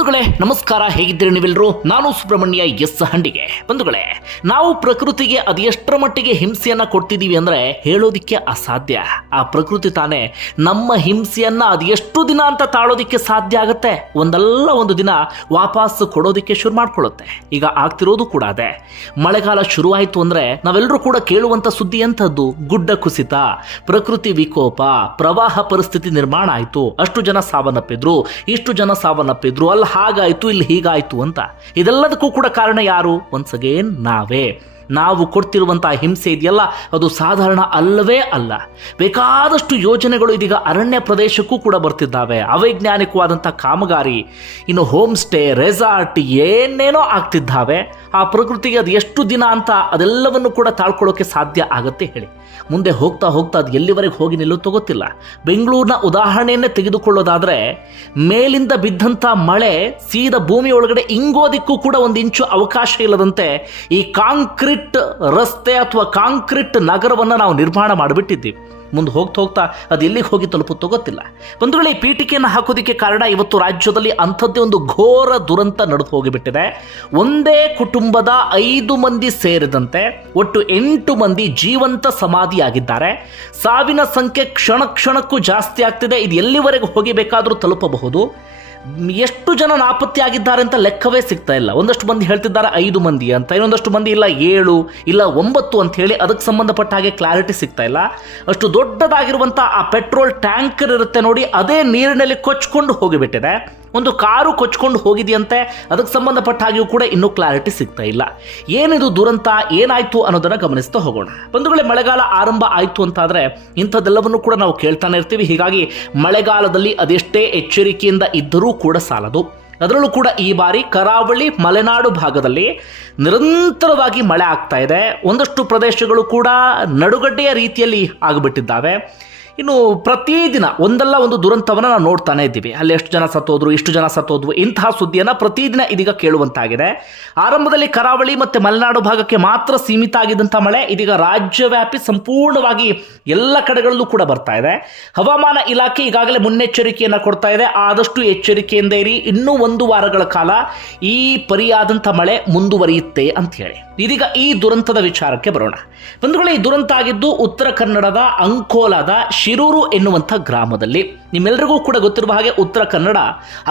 ಬಂಧುಗಳೇ, ನಮಸ್ಕಾರ, ಹೇಗಿದ್ದೀರಿ ನೀವೆಲ್ಲರೂ? ನಾನು ಸುಬ್ರಹ್ಮಣ್ಯ ಎಸ್ ಹಂಡಿಗೆ. ಬಂಧುಗಳೇ, ನಾವು ಪ್ರಕೃತಿಗೆ ಅದೆಷ್ಟರ ಮಟ್ಟಿಗೆ ಹಿಂಸೆಯನ್ನ ಕೊಡ್ತಿದ್ದೀವಿ ಅಂದ್ರೆ ಹೇಳೋದಿಕ್ಕೆ ಅಸಾಧ್ಯ. ಆ ಪ್ರಕೃತಿ ತಾನೇ ನಮ್ಮ ಹಿಂಸೆಯನ್ನ ಅದೆಷ್ಟು ದಿನ ಅಂತ ತಾಳೋದಿಕ್ಕೆ ಸಾಧ್ಯ ಆಗುತ್ತೆ. ಒಂದಲ್ಲ ಒಂದು ದಿನ ವಾಪಸ್ ಕೊಡೋದಿಕ್ಕೆ ಶುರು ಮಾಡ್ಕೊಳ್ಳುತ್ತೆ. ಈಗ ಆಗ್ತಿರೋದು ಕೂಡ ಅದೇ. ಮಳೆಗಾಲ ಶುರುವಾಯಿತು ಅಂದ್ರೆ ನಾವೆಲ್ಲರೂ ಕೂಡ ಕೇಳುವಂತ ಸುದ್ದಿ ಎಂಥದ್ದು? ಗುಡ್ಡ ಕುಸಿತ, ಪ್ರಕೃತಿ ವಿಕೋಪ, ಪ್ರವಾಹ ಪರಿಸ್ಥಿತಿ ನಿರ್ಮಾಣ ಆಯಿತು. ಅಷ್ಟು ಜನ ಸಾವನ್ನಪ್ಪಿದ್ರು, ಇಷ್ಟು ಜನ ಸಾವನ್ನಪ್ಪಿದ್ರು ಅಲ್ಲಿ. ಹಾಗಾಯ್ತು ಇಲ್ಲಿ ಹೀಗಾಯಿತು ಅಂತ. ಇದೆಲ್ಲದಕ್ಕೂ ಕೂಡ ಕಾರಣ ಯಾರು? ಒನ್ಸ್ ಅಗೇನ್ ನಾವೇ. ನಾವು ಕೊಡ್ತಿರುವಂತಹ ಹಿಂಸೆ ಇದೆಯಲ್ಲ? ಅದು ಸಾಧಾರಣ ಅಲ್ಲವೇ ಅಲ್ಲ. ಬೇಕಾದಷ್ಟು ಯೋಜನೆಗಳು ಇದೀಗ ಅರಣ್ಯ ಪ್ರದೇಶಕ್ಕೂ ಕೂಡ ಬರ್ತಿದ್ದಾವೆ. ಅವೈಜ್ಞಾನಿಕವಾದಂಥ ಕಾಮಗಾರಿ, ಇನ್ನು ಹೋಮ್ ಸ್ಟೇ ರೆಸಾರ್ಟ್ ಏನೇನೋ ಆಗ್ತಿದ್ದಾವೆ. ಆ ಪ್ರಕೃತಿಗೆ ಅದು ಎಷ್ಟು ದಿನ ಅಂತ ಅದೆಲ್ಲವನ್ನು ಕೂಡ ತಾಳ್ಕೊಳ್ಳೋಕೆ ಸಾಧ್ಯ ಆಗುತ್ತೆ ಹೇಳಿ. ಮುಂದೆ ಹೋಗ್ತಾ ಹೋಗ್ತಾ ಅದು ಎಲ್ಲಿವರೆಗೆ ಹೋಗಿ ನಿಲ್ಲುತ್ತೋ ಗೊತ್ತಿಲ್ಲ. ಬೆಂಗಳೂರಿನ ಉದಾಹರಣೆಯನ್ನೇ ತೆಗೆದುಕೊಳ್ಳೋದಾದ್ರೆ, ಮೇಲಿಂದ ಬಿದ್ದಂಥ ಮಳೆ ಸೀದಾ ಭೂಮಿ ಒಳಗಡೆ ಇಂಗೋದಿಕ್ಕೂ ಕೂಡ ಒಂದು ಇಂಚು ಅವಕಾಶ ಇಲ್ಲದಂತೆ ಈ ಕಾಂಕ್ರೀಟ್ ರಸ್ತೆ ಅಥವಾ ಕಾಂಕ್ರೀಟ್ ನಗರವನ್ನು ನಾವು ನಿರ್ಮಾಣ ಮಾಡಿಬಿಟ್ಟಿದ್ದೀವಿ. ಮುಂದೆ ಹೋಗ್ತಾ ಹೋಗ್ತಾ ಅದು ಎಲ್ಲಿಗೆ ಹೋಗಿ ತಲುಪುತ್ತೋ ಗೊತ್ತಿಲ್ಲ. ಒಂದು ವೇಳೆ ಪೀಠಿಕೆಯನ್ನು ಹಾಕೋದಕ್ಕೆ ಕಾರಣ ಇವತ್ತು ರಾಜ್ಯದಲ್ಲಿ ಅಂಥದ್ದೇ ಒಂದು ಘೋರ ದುರಂತ ನಡೆದು ಹೋಗಿಬಿಟ್ಟಿದೆ. ಒಂದೇ ಕುಟುಂಬದ ಐದು ಮಂದಿ ಸೇರಿದಂತೆ ಒಟ್ಟು ಎಂಟು ಮಂದಿ ಜೀವಂತ ಸಮಾಧಿಯಾಗಿದ್ದಾರೆ. ಸಾವಿನ ಸಂಖ್ಯೆ ಕ್ಷಣ ಕ್ಷಣಕ್ಕೂ ಜಾಸ್ತಿ ಆಗ್ತಿದೆ. ಇದು ಎಲ್ಲಿವರೆಗೂ ಹೋಗಿ ಬೇಕಾದರೂ ತಲುಪಬಹುದು. ಎಷ್ಟು ಜನ ನಾಪತ್ತೆಯಾಗಿದ್ದಾರೆ ಅಂತ ಲೆಕ್ಕವೇ ಸಿಗ್ತಾ ಇಲ್ಲ. ಒಂದಷ್ಟು ಮಂದಿ ಹೇಳ್ತಿದ್ದಾರೆ ಐದು ಮಂದಿ ಅಂತ, ಇನ್ನೊಂದಷ್ಟು ಮಂದಿ ಇಲ್ಲ ಏಳು, ಇಲ್ಲ ಒಂಬತ್ತು ಅಂತ ಹೇಳಿ ಅದಕ್ಕೆ ಸಂಬಂಧಪಟ್ಟ ಹಾಗೆ ಕ್ಲಾರಿಟಿ ಸಿಗ್ತಾ ಇಲ್ಲ. ಅಷ್ಟು ದೊಡ್ಡದಾಗಿರುವಂಥ ಆ ಪೆಟ್ರೋಲ್ ಟ್ಯಾಂಕರ್ ಇರುತ್ತೆ ನೋಡಿ, ಅದೇ ನೀರಿನಲ್ಲಿ ಕೊಚ್ಕೊಂಡು ಹೋಗಿಬಿಟ್ಟಿದೆ. ಒಂದು ಕಾರು ಕೊಚ್ಕೊಂಡು ಹೋಗಿದೆಯಂತೆ, ಅದಕ್ಕೆ ಸಂಬಂಧಪಟ್ಟ ಹಾಗೆಯೂ ಕೂಡ ಇನ್ನೂ ಕ್ಲಾರಿಟಿ ಸಿಗ್ತಾ ಇಲ್ಲ. ಏನಿದು ದುರಂತ, ಏನಾಯ್ತು ಅನ್ನೋದನ್ನು ಗಮನಿಸ್ತಾ ಹೋಗೋಣ. ಬಂಧುಗಳೇ, ಮಳೆಗಾಲ ಆರಂಭ ಆಯಿತು ಅಂತಾದರೆ ಇಂಥದ್ದೆಲ್ಲವನ್ನು ಕೂಡ ನಾವು ಕೇಳ್ತಾನೆ ಇರ್ತೀವಿ. ಹೀಗಾಗಿ ಮಳೆಗಾಲದಲ್ಲಿ ಅದೆಷ್ಟೇ ಎಚ್ಚರಿಕೆಯಿಂದ ಇದ್ದರೂ ಕೂಡ ಸಾಲದು. ಅದರಲ್ಲೂ ಕೂಡ ಈ ಬಾರಿ ಕರಾವಳಿ, ಮಲೆನಾಡು ಭಾಗದಲ್ಲಿ ನಿರಂತರವಾಗಿ ಮಳೆ ಆಗ್ತಾ ಇದೆ. ಒಂದಷ್ಟು ಪ್ರದೇಶಗಳು ಕೂಡ ನಡುಗಡ್ಡೆಯ ರೀತಿಯಲ್ಲಿ ಆಗಿಬಿಟ್ಟಿದ್ದಾವೆ. ಇನ್ನು ಪ್ರತಿದಿನ ಒಂದಲ್ಲ ಒಂದು ದುರಂತವನ್ನು ನಾವು ನೋಡ್ತಾನೆ ಇದ್ದೀವಿ. ಅಲ್ಲಿ ಎಷ್ಟು ಜನ ಸತ್ತೋದ್ರು, ಇಷ್ಟು ಜನ ಸತ್ತೋದ್ವು, ಇಂತಹ ಸುದ್ದಿಯನ್ನು ಪ್ರತಿದಿನ ಇದೀಗ ಕೇಳುವಂತಾಗಿದೆ. ಆರಂಭದಲ್ಲಿ ಕರಾವಳಿ ಮತ್ತು ಮಲೆನಾಡು ಭಾಗಕ್ಕೆ ಮಾತ್ರ ಸೀಮಿತ ಆಗಿದ್ದಂಥ ಮಳೆ, ಇದೀಗ ರಾಜ್ಯವ್ಯಾಪಿ ಸಂಪೂರ್ಣವಾಗಿ ಎಲ್ಲ ಕಡೆಗಳಲ್ಲೂ ಕೂಡ ಬರ್ತಾ ಇದೆ. ಹವಾಮಾನ ಇಲಾಖೆ ಈಗಾಗಲೇ ಮುನ್ನೆಚ್ಚರಿಕೆಯನ್ನು ಕೊಡ್ತಾ ಇದೆ. ಆದಷ್ಟು ಎಚ್ಚರಿಕೆಯಿಂದ ಇರಿ. ಇನ್ನೂ ಒಂದು ವಾರಗಳ ಕಾಲ ಈ ಪರಿಯಾದಂಥ ಮಳೆ ಮುಂದುವರಿಯುತ್ತೆ ಅಂತ ಹೇಳಿ. ಇದೀಗ ಈ ದುರಂತದ ವಿಚಾರಕ್ಕೆ ಬರೋಣ. ಬಂಧುಗಳು, ಈ ದುರಂತ ಆಗಿದ್ದು ಉತ್ತರ ಕನ್ನಡದ ಅಂಕೋಲಾದ ಶಿರೂರು ಎನ್ನುವಂಥ ಗ್ರಾಮದಲ್ಲಿ ನಿಮ್ಮೆಲ್ಲರಿಗೂ ಕೂಡ ಗೊತ್ತಿರುವ ಹಾಗೆ ಉತ್ತರ ಕನ್ನಡ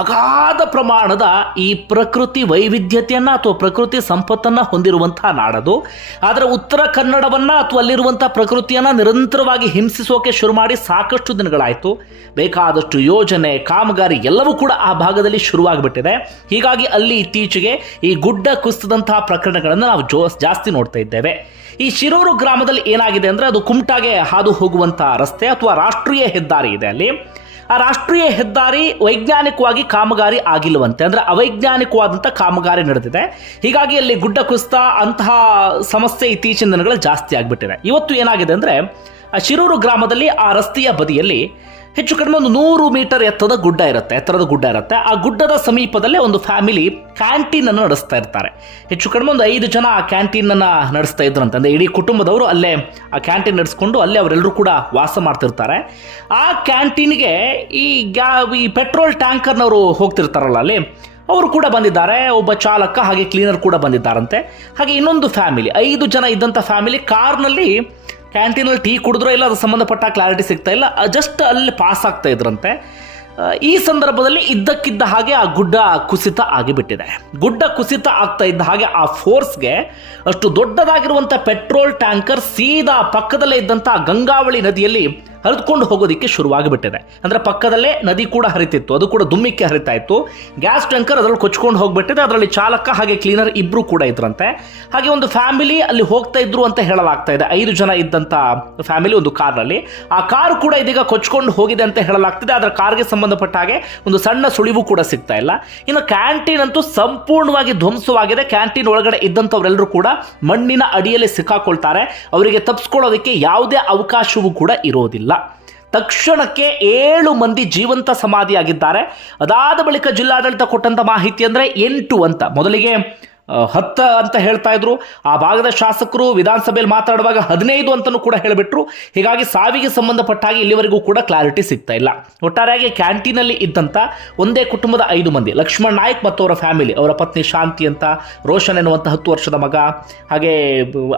ಅಗಾಧ ಪ್ರಮಾಣದ ಈ ಪ್ರಕೃತಿ ವೈವಿಧ್ಯತೆಯನ್ನು ಅಥವಾ ಪ್ರಕೃತಿ ಸಂಪತ್ತನ್ನು ಹೊಂದಿರುವಂಥ ನಾಡದು. ಆದರೆ ಉತ್ತರ ಕನ್ನಡವನ್ನು ಅಥವಾ ಅಲ್ಲಿರುವಂಥ ಪ್ರಕೃತಿಯನ್ನು ನಿರಂತರವಾಗಿ ಹಿಂಸಿಸೋಕೆ ಶುರು ಮಾಡಿ ಸಾಕಷ್ಟು ದಿನಗಳಾಯಿತು. ಬೇಕಾದಷ್ಟು ಯೋಜನೆ, ಕಾಮಗಾರಿ ಎಲ್ಲವೂ ಕೂಡ ಆ ಭಾಗದಲ್ಲಿ ಶುರುವಾಗಿಬಿಟ್ಟಿದೆ. ಹೀಗಾಗಿ ಅಲ್ಲಿ ಇತ್ತೀಚೆಗೆ ಈ ಗುಡ್ಡ ಕುಸಿದಂತಹ ಪ್ರಕರಣಗಳನ್ನು ನಾವು ಜೋ ಜಾಸ್ತಿ ನೋಡ್ತಾ ಇದ್ದೇವೆ. ಈ ಶಿರೂರು ಗ್ರಾಮದಲ್ಲಿ ಏನಾಗಿದೆ ಅಂದರೆ ಅದು ಕುಮಟಾಗೆ ಹಾದು ಹೋಗುವಂಥ ರಸ್ತೆ ಅಥವಾ ರಾಷ್ಟ್ರೀಯ ಹೆದ್ದಾರಿ ಇದೆ ಅಲ್ಲಿ. ಆ ರಾಷ್ಟ್ರೀಯ ಹೆದ್ದಾರಿ ವೈಜ್ಞಾನಿಕವಾಗಿ ಕಾಮಗಾರಿ ಆಗಿಲ್ಲವಂತೆ, ಅಂದರೆ ಅವೈಜ್ಞಾನಿಕವಾದಂಥ ಕಾಮಗಾರಿ ನಡೆದಿದೆ. ಹೀಗಾಗಿ ಅಲ್ಲಿ ಗುಡ್ಡ ಕುಸಿತ ಅಂತಹ ಸಮಸ್ಯೆ ಇತ್ತೀಚಿನ ದಿನಗಳಲ್ಲಿ ಜಾಸ್ತಿ ಆಗಿಬಿಟ್ಟಿದೆ. ಇವತ್ತು ಏನಾಗಿದೆ ಅಂದರೆ, ಆ ಶಿರೂರು ಗ್ರಾಮದಲ್ಲಿ ಆ ರಸ್ತೆಯ ಬದಿಯಲ್ಲಿ ಹೆಚ್ಚು ಕಡಿಮೆ ಒಂದು ನೂರು ಮೀಟರ್ ಎತ್ತರದ ಗುಡ್ಡ ಇರುತ್ತೆ, ಎತ್ತರದ ಗುಡ್ಡ ಇರುತ್ತೆ. ಆ ಗುಡ್ಡದ ಸಮೀಪದಲ್ಲೇ ಒಂದು ಫ್ಯಾಮಿಲಿ ಕ್ಯಾಂಟೀನ್ ಅನ್ನು ನಡೆಸ್ತಾ ಇರ್ತಾರೆ. ಹೆಚ್ಚು ಕಡಿಮೆ ಒಂದು ಐದು ಜನ ಆ ಕ್ಯಾಂಟೀನ್ ಅನ್ನ ನಡೆಸ್ತಾ ಇದ್ರಂತೆ. ಅಂದ್ರೆ ಇಡೀ ಕುಟುಂಬದವರು ಅಲ್ಲೇ ಆ ಕ್ಯಾಂಟೀನ್ ನಡೆಸ್ಕೊಂಡು ಅಲ್ಲೇ ಅವರೆಲ್ಲರೂ ಕೂಡ ವಾಸ ಮಾಡ್ತಿರ್ತಾರೆ. ಆ ಕ್ಯಾಂಟೀನ್ಗೆ ಈ ಗ್ಯಾ, ಈ ಪೆಟ್ರೋಲ್ ಟ್ಯಾಂಕರ್ನವರು ಹೋಗ್ತಿರ್ತಾರಲ್ಲ ಅಲ್ಲಿ, ಅವರು ಕೂಡ ಬಂದಿದ್ದಾರೆ. ಒಬ್ಬ ಚಾಲಕ ಹಾಗೆ ಕ್ಲೀನರ್ ಕೂಡ ಬಂದಿದ್ದಾರಂತೆ. ಹಾಗೆ ಇನ್ನೊಂದು ಫ್ಯಾಮಿಲಿ, ಐದು ಜನ ಇದ್ದಂಥ ಫ್ಯಾಮಿಲಿ ಕಾರ್ನಲ್ಲಿ ಕ್ಯಾಂಟೀನಲ್ಲಿ ಟೀ ಕುಡಿದ್ರೋ ಇಲ್ಲ, ಅದು ಸಂಬಂಧಪಟ್ಟ ಕ್ಲಾರಿಟಿ ಸಿಗ್ತಾ ಇಲ್ಲ. ಜಸ್ಟ್ ಅಲ್ಲಿ ಪಾಸ್ ಆಗ್ತಾ ಇದ್ರಂತೆ. ಈ ಸಂದರ್ಭದಲ್ಲಿ ಇದ್ದಕ್ಕಿದ್ದ ಹಾಗೆ ಆ ಗುಡ್ಡ ಕುಸಿತ ಆಗಿಬಿಟ್ಟಿದೆ. ಗುಡ್ಡ ಕುಸಿತ ಆಗ್ತಾ ಇದ್ದ ಹಾಗೆ ಆ ಫೋರ್ಸ್ಗೆ ಅಷ್ಟು ದೊಡ್ಡದಾಗಿರುವಂಥ ಪೆಟ್ರೋಲ್ ಟ್ಯಾಂಕರ್ ಸೀದಾ ಪಕ್ಕದಲ್ಲೇ ಇದ್ದಂಥ ಗಂಗಾವಳಿ ನದಿಯಲ್ಲಿ ಹರಿದುಕೊಂಡು ಹೋಗೋದಕ್ಕೆ ಶುರುವಾಗಿಬಿಟ್ಟಿದೆ. ಅಂದರೆ ಪಕ್ಕದಲ್ಲೇ ನದಿ ಕೂಡ ಹರಿತಿತ್ತು, ಅದು ಕೂಡ ದುಮ್ಮಿಕ್ಕೆ ಹರಿತಾ ಇತ್ತು. ಗ್ಯಾಸ್ ಟ್ಯಾಂಕರ್ ಅದರಲ್ಲಿ ಕೊಚ್ಕೊಂಡು ಹೋಗಿಬಿಟ್ಟಿದೆ, ಅದರಲ್ಲಿ ಚಾಲಕ ಹಾಗೆ ಕ್ಲೀನರ್ ಇಬ್ಬರು ಕೂಡ ಇದ್ರಂತೆ. ಹಾಗೆ ಒಂದು ಫ್ಯಾಮಿಲಿ ಅಲ್ಲಿ ಹೋಗ್ತಾ ಇದ್ರು ಅಂತ ಹೇಳಲಾಗ್ತಾ ಇದೆ. ಐದು ಜನ ಇದ್ದಂಥ ಫ್ಯಾಮಿಲಿ ಒಂದು ಕಾರ್ನಲ್ಲಿ. ಆ ಕಾರು ಕೂಡ ಇದೀಗ ಕೊಚ್ಕೊಂಡು ಹೋಗಿದೆ ಅಂತ ಹೇಳಲಾಗ್ತಿದೆ. ಅದರ ಕಾರ್ಗೆ ಸಂಬಂಧಪಟ್ಟ ಹಾಗೆ ಒಂದು ಸಣ್ಣ ಸುಳಿವು ಕೂಡ ಸಿಗ್ತಾ ಇಲ್ಲ. ಇನ್ನು ಕ್ಯಾಂಟೀನ್ ಅಂತೂ ಸಂಪೂರ್ಣವಾಗಿ ಧ್ವಂಸವಾಗಿದೆ. ಕ್ಯಾಂಟೀನ್ ಒಳಗಡೆ ಇದ್ದಂಥವರೆಲ್ಲರೂ ಕೂಡ ಮಣ್ಣಿನ ಅಡಿಯಲ್ಲಿ ಸಿಕ್ಕಾಕೊಳ್ತಾರೆ. ಅವರಿಗೆ ತಪ್ಪಿಸ್ಕೊಳ್ಳೋದಕ್ಕೆ ಯಾವುದೇ ಅವಕಾಶವೂ ಕೂಡ ಇರೋದಿಲ್ಲ. ತಕ್ಷಣಕ್ಕೆ ಏಳು ಮಂದಿ ಜೀವಂತ ಸಮಾಧಿಯಾಗಿದ್ದಾರೆ. ಅದಾದ ಬಳಿಕ ಜಿಲ್ಲಾಡಳಿತ ಕೊಟ್ಟಂತ ಮಾಹಿತಿ ಅಂದರೆ ಎಂಟು ಅಂತ. ಮೊದಲಿಗೆ ಹತ್ತ ಅಂತ ಹೇಳ್ತಾ ಇದ್ರು. ಆ ಭಾಗದ ಶಾಸಕರು ವಿಧಾನಸಭೆಯಲ್ಲಿ ಮಾತಾಡುವಾಗ ಹದಿನೈದು ಅಂತಲೂ ಕೂಡ ಹೇಳಿಬಿಟ್ರು. ಹೀಗಾಗಿ ಸಾವಿಗೆ ಸಂಬಂಧಪಟ್ಟ ಹಾಗೆ ಇಲ್ಲಿವರೆಗೂ ಕೂಡ ಕ್ಲಾರಿಟಿ ಸಿಗ್ತಾ ಇಲ್ಲ. ಒಟ್ಟಾರೆಯಾಗಿ ಕ್ಯಾಂಟೀನಲ್ಲಿ ಇದ್ದಂಥ ಒಂದೇ ಕುಟುಂಬದ ಐದು ಮಂದಿ, ಲಕ್ಷ್ಮಣ್ ನಾಯ್ಕ್ ಮತ್ತು ಅವರ ಫ್ಯಾಮಿಲಿ, ಅವರ ಪತ್ನಿ ಶಾಂತಿ ಅಂತ ರೋಷನ್ ಎನ್ನುವಂಥ ಹತ್ತು ವರ್ಷದ ಮಗ, ಹಾಗೆ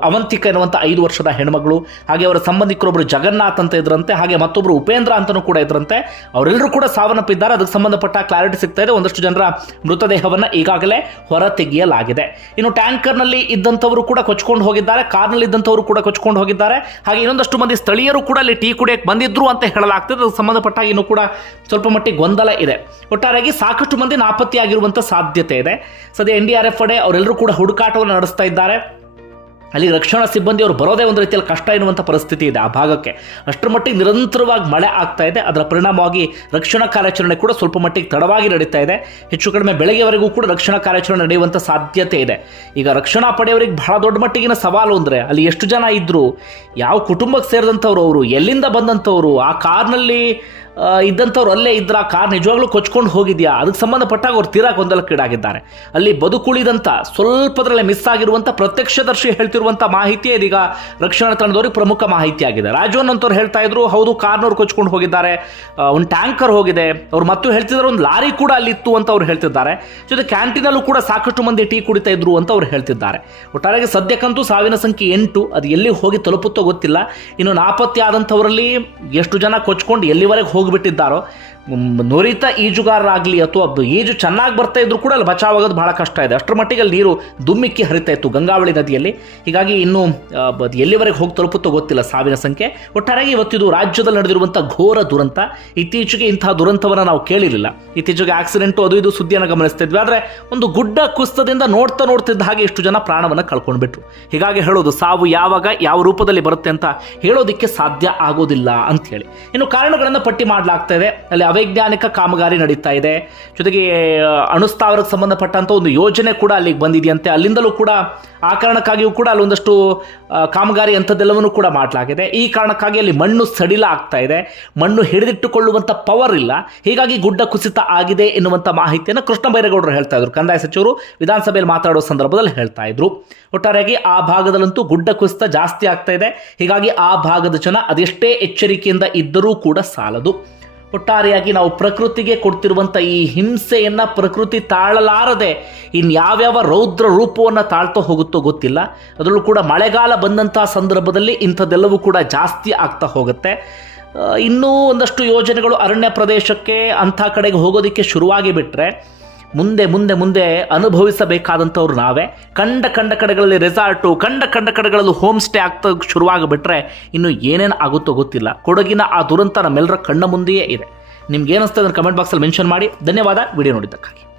ಅವಂತಿಕ ಎನ್ನುವಂಥ ಐದು ವರ್ಷದ ಹೆಣ್ಮಗಳು, ಹಾಗೆ ಅವರ ಸಂಬಂಧಿಕರೊಬ್ಬರು ಜಗನ್ನಾಥ್ ಅಂತ ಇದ್ರಂತೆ, ಹಾಗೆ ಮತ್ತೊಬ್ಬರು ಉಪೇಂದ್ರ ಅಂತಲೂ ಕೂಡ ಇದ್ರಂತೆ. ಅವರೆಲ್ಲರೂ ಕೂಡ ಸಾವನ್ನಪ್ಪಿದ್ದಾರೆ. ಅದಕ್ಕೆ ಸಂಬಂಧಪಟ್ಟ ಕ್ಲಾರಿಟಿ ಸಿಗ್ತಾ ಇದೆ. ಒಂದಷ್ಟು ಜನರ ಮೃತದೇಹವನ್ನು ಈಗಾಗಲೇ ಹೊರ ತೆಗೆಯಲಾಗಿದೆ ಇನ್ನು ಟ್ಯಾಂಕರ್ನಲ್ಲಿ ಇದ್ದಂಥವರು ಕೂಡ ಕೊಚ್ಕೊಂಡು ಹೋಗಿದ್ದಾರೆ, ಕಾರ್ನಲ್ಲಿ ಇದ್ದಂಥವರು ಕೂಡ ಕೊಚ್ಕೊಂಡು ಹೋಗಿದ್ದಾರೆ. ಹಾಗೆ ಇನ್ನೊಂದಷ್ಟು ಮಂದಿ ಸ್ಥಳೀಯರು ಕೂಡ ಅಲ್ಲಿ ಟೀ ಕುಡಿಯಕ್ಕೆ ಬಂದಿದ್ರು ಅಂತ ಹೇಳಲಾಗ್ತದೆ. ಅದಕ್ಕೆ ಸಂಬಂಧಪಟ್ಟ ಇನ್ನೂ ಕೂಡ ಸ್ವಲ್ಪ ಮಟ್ಟಿಗೆ ಗೊಂದಲ ಇದೆ. ಒಟ್ಟಾರೆಯಾಗಿ ಸಾಕಷ್ಟು ಮಂದಿ ನಾಪತ್ತೆಯಾಗಿರುವಂಥ ಸಾಧ್ಯತೆ ಇದೆ. ಸದ್ಯ ಎನ್ ಡಿ ಆರ್ ಎಫ್ ಅವರೆಲ್ಲರೂ ಕೂಡ ಹುಡುಕಾಟವನ್ನು ನಡೆಸ್ತಾ ಇದ್ದಾರೆ. ಅಲ್ಲಿ ರಕ್ಷಣಾ ಸಿಬ್ಬಂದಿ ಅವರು ಬರೋದೇ ಒಂದು ರೀತಿಯಲ್ಲಿ ಕಷ್ಟ ಎನ್ನುವಂಥ ಪರಿಸ್ಥಿತಿ ಇದೆ ಆ ಭಾಗಕ್ಕೆ. ಅಷ್ಟರ ಮಟ್ಟಿಗೆ ನಿರಂತರವಾಗಿ ಮಳೆ ಆಗ್ತಾ ಇದೆ. ಅದರ ಪರಿಣಾಮವಾಗಿ ರಕ್ಷಣಾ ಕಾರ್ಯಾಚರಣೆ ಕೂಡ ಸ್ವಲ್ಪ ಮಟ್ಟಿಗೆ ತಡವಾಗಿ ನಡೀತಾ ಇದೆ. ಹೆಚ್ಚು ಕಡಿಮೆ ಬೆಳಗ್ಗೆವರೆಗೂ ಕೂಡ ರಕ್ಷಣಾ ಕಾರ್ಯಾಚರಣೆ ನಡೆಯುವಂಥ ಸಾಧ್ಯತೆ ಇದೆ. ಈಗ ರಕ್ಷಣಾ ಪಡೆಯವರಿಗೆ ಬಹಳ ದೊಡ್ಡ ಮಟ್ಟಿಗಿನ ಸವಾಲು ಅಂದರೆ ಅಲ್ಲಿ ಎಷ್ಟು ಜನ ಇದ್ದರು ಯಾವ ಕುಟುಂಬಕ್ಕೆ ಸೇರಿದಂಥವ್ರು ಅವರು, ಎಲ್ಲಿಂದ ಬಂದಂಥವ್ರು, ಆ ಕಾರ್ನಲ್ಲಿ ಇದ್ದಂಥವ್ರು ಅಲ್ಲೇ ಇದ್ರ ಕಾರ್ ನಿಜವಾಗ್ಲೂ ಕೊಚ್ಕೊಂಡು ಹೋಗಿದ್ಯಾ? ಅದಕ್ಕೆ ಸಂಬಂಧಪಟ್ಟಾಗ ಅವ್ರು ತೀರಾ ಗೊಂದಲಕ್ಕೀಡಾಗಿದ್ದಾರೆ. ಅಲ್ಲಿ ಬದುಕುಳಿದಂಥ, ಸ್ವಲ್ಪದರಲ್ಲೇ ಮಿಸ್ ಆಗಿರುವಂಥ, ಪ್ರತ್ಯಕ್ಷದರ್ಶಿ ಹೇಳ್ತಿರುವಂಥ ಮಾಹಿತಿ ಇದೀಗ ರಕ್ಷಣಾ ತಂಡದವ್ರಿಗೆ ಪ್ರಮುಖ ಮಾಹಿತಿ ಆಗಿದೆ ರಾಜವನ್ ಅಂತವ್ರು ಹೇಳ್ತಾ ಇದ್ರು, ಹೌದು, ಕಾರ್ನವ್ರು ಕೊಚ್ಕೊಂಡು ಹೋಗಿದ್ದಾರೆ. ಒಂದು ಟ್ಯಾಂಕರ್ ಹೋಗಿದೆ. ಅವ್ರು ಮತ್ತು ಹೇಳ್ತಿದ್ರು ಒಂದು ಲಾರಿ ಕೂಡ ಅಲ್ಲಿತ್ತು ಅಂತ ಅವ್ರು ಹೇಳ್ತಿದ್ದಾರೆ. ಜೊತೆ ಕ್ಯಾಂಟೀನಲ್ಲೂ ಕೂಡ ಸಾಕಷ್ಟು ಮಂದಿ ಟೀ ಕುಡಿತಾ ಇದ್ರು ಅಂತ ಅವ್ರು ಹೇಳ್ತಿದ್ದಾರೆ. ಒಟ್ಟಾರೆಗೆ ಸದ್ಯಕ್ಕಂತೂ ಸಾವಿನ ಸಂಖ್ಯೆ ಎಂಟು, ಅದು ಎಲ್ಲಿ ಹೋಗಿ ತಲುಪುತ್ತೋ ಗೊತ್ತಿಲ್ಲ. ಇನ್ನು ನಾಪತ್ತೆ ಆದಂಥವರಲ್ಲಿ ಎಷ್ಟು ಜನ ಕೊಚ್ಕೊಂಡು ಎಲ್ಲಿವರೆಗೆ ಹೋಗಿಬಿಟ್ಟಿದ್ದಾರೋ ನುರಿತ ಈಜುಗಾರರಾಗಲಿ ಅಥವಾ ಈಜು ಚೆನ್ನಾಗಿ ಬರ್ತಾ ಇದ್ರು ಕೂಡ ಅಲ್ಲಿ ಬಚಾವಾಗೋದು ಭಾಳ ಕಷ್ಟ ಇದೆ. ಅಷ್ಟರ ಮಟ್ಟಿಗೆ ಅಲ್ಲಿ ನೀರು ದುಮ್ಮಿಕ್ಕಿ ಹರಿತಾ ಇತ್ತು ಗಂಗಾವಳಿ ನದಿಯಲ್ಲಿ. ಹೀಗಾಗಿ ಇನ್ನೂ ಎಲ್ಲಿವರೆಗೆ ಹೋಗಿ ತಲುಪುತ್ತೋ ಗೊತ್ತಿಲ್ಲ ಸಾವಿನ ಸಂಖ್ಯೆ. ಒಟ್ಟಾರೆಯಾಗಿ ಇವತ್ತಿದು ರಾಜ್ಯದಲ್ಲಿ ನಡೆದಿರುವಂಥ ಘೋರ ದುರಂತ. ಇತ್ತೀಚೆಗೆ ಇಂತಹ ದುರಂತವನ್ನು ನಾವು ಕೇಳಿರಲಿಲ್ಲ. ಇತ್ತೀಚೆಗೆ ಆಕ್ಸಿಡೆಂಟು ಅದು ಇದು ಸುದ್ದಿಯನ್ನು ಗಮನಿಸ್ತಿದ್ವಿ. ಆದರೆ ಒಂದು ಗುಡ್ಡ ಕುಸಿತದಿಂದ ನೋಡ್ತಾ ನೋಡ್ತಿದ್ದ ಹಾಗೆ ಇಷ್ಟು ಜನ ಪ್ರಾಣವನ್ನು ಕಳ್ಕೊಂಡ್ಬಿಟ್ರು. ಹೀಗಾಗಿ ಹೇಳೋದು, ಸಾವು ಯಾವಾಗ, ಯಾವ ರೂಪದಲ್ಲಿ ಬರುತ್ತೆ ಅಂತ ಹೇಳೋದಕ್ಕೆ ಸಾಧ್ಯ ಆಗೋದಿಲ್ಲ ಅಂತ ಹೇಳಿ ಇನ್ನು ಕಾರಣಗಳನ್ನು ಪಟ್ಟಿ ಮಾಡಲಾಗ್ತಾ ಇದೆ. ಅಲ್ಲಿ ಅವೈಜ್ಞಾನಿಕ ಕಾಮಗಾರಿ ನಡೀತಾ ಇದೆ. ಜೊತೆಗೆ ಅಣುಸ್ಥಾವರಕ್ಕೆ ಸಂಬಂಧಪಟ್ಟಂಥ ಒಂದು ಯೋಜನೆ ಕೂಡ ಅಲ್ಲಿಗೆ ಬಂದಿದೆಯಂತೆ. ಅಲ್ಲಿಂದಲೂ ಕೂಡ ಆ ಕಾರಣಕ್ಕಾಗಿಯೂ ಕೂಡ ಅಲ್ಲೊಂದಷ್ಟು ಒಂದಷ್ಟು ಕಾಮಗಾರಿ ಅಂಥದ್ದೆಲ್ಲವನ್ನು ಕೂಡ ಮಾಡಲಾಗಿದೆ. ಈ ಕಾರಣಕ್ಕಾಗಿ ಅಲ್ಲಿ ಮಣ್ಣು ಸಡಿಲ ಆಗ್ತಾ ಇದೆ. ಮಣ್ಣು ಹಿಡಿದಿಟ್ಟುಕೊಳ್ಳುವಂಥ ಪವರ್ ಇಲ್ಲ. ಹೀಗಾಗಿ ಗುಡ್ಡ ಕುಸಿತ ಆಗಿದೆ ಎನ್ನುವಂಥ ಮಾಹಿತಿಯನ್ನು ಕೃಷ್ಣ ಬೈರೇಗೌಡರು ಹೇಳ್ತಾ ಇದ್ರು. ಕಂದಾಯ ಸಚಿವರು ವಿಧಾನಸಭೆಯಲ್ಲಿ ಮಾತಾಡೋ ಸಂದರ್ಭದಲ್ಲಿ ಹೇಳ್ತಾ ಇದ್ರು. ಒಟ್ಟಾರೆಯಾಗಿ ಆ ಭಾಗದಲ್ಲಂತೂ ಗುಡ್ಡ ಕುಸಿತ ಜಾಸ್ತಿ ಆಗ್ತಾ ಇದೆ. ಹೀಗಾಗಿ ಆ ಭಾಗದ ಜನ ಅದೆಷ್ಟೇ ಎಚ್ಚರಿಕೆಯಿಂದ ಇದ್ದರೂ ಕೂಡ ಸಾಲದು. ಒಟ್ಟಾರೆಯಾಗಿ ನಾವು ಪ್ರಕೃತಿಗೆ ಕೊಡ್ತಿರುವಂಥ ಈ ಹಿಂಸೆಯನ್ನು ಪ್ರಕೃತಿ ತಾಳಲಾರದೆ ಇನ್ಯಾವ್ಯಾವ ರೌದ್ರ ರೂಪವನ್ನು ತಾಳ್ತಾ ಹೋಗುತ್ತೋ ಗೊತ್ತಿಲ್ಲ. ಅದರಲ್ಲೂ ಕೂಡ ಮಳೆಗಾಲ ಬಂದಂಥ ಸಂದರ್ಭದಲ್ಲಿ ಇಂಥದ್ದೆಲ್ಲವೂ ಕೂಡ ಜಾಸ್ತಿ ಆಗ್ತಾ ಹೋಗುತ್ತೆ. ಇನ್ನೂ ಒಂದಷ್ಟು ಯೋಜನೆಗಳು ಅರಣ್ಯ ಪ್ರದೇಶಕ್ಕೆ ಅಂಥ ಕಡೆಗೆ ಹೋಗೋದಕ್ಕೆ ಶುರುವಾಗಿ ಬಿಟ್ಟರೆ ಮುಂದೆ ಮುಂದೆ ಮುಂದೆ ಅನುಭವಿಸಬೇಕಾದಂಥವ್ರು ನಾವೇ. ಕಂಡ ಕಂಡ ಕಡೆಗಳಲ್ಲಿ ರೆಸಾರ್ಟು ಕಂಡ ಕಂಡ ಕಡೆಗಳಲ್ಲಿ ಹೋಮ್ ಸ್ಟೇ ಆಗ್ತಾ ಶುರುವಾಗಿಬಿಟ್ರೆ ಇನ್ನು ಏನೇನು ಆಗುತ್ತೋ ಗೊತ್ತಿಲ್ಲ. ಕೊಡಗಿನ ಆ ದುರಂತ ನಮ್ಮೆಲ್ಲರ ಕಣ್ಣ ಮುಂದೆಯೇ ಇದೆ. ನಿಮ್ಗೆ ಏನಿಸ್ತದೆ ಅದನ್ನು ಕಮೆಂಟ್ ಬಾಕ್ಸಲ್ಲಿ ಮೆನ್ಷನ್ ಮಾಡಿ. ಧನ್ಯವಾದ. ವಿಡಿಯೋ ನೋಡಿದ್ದಕ್ಕಾಗಿ.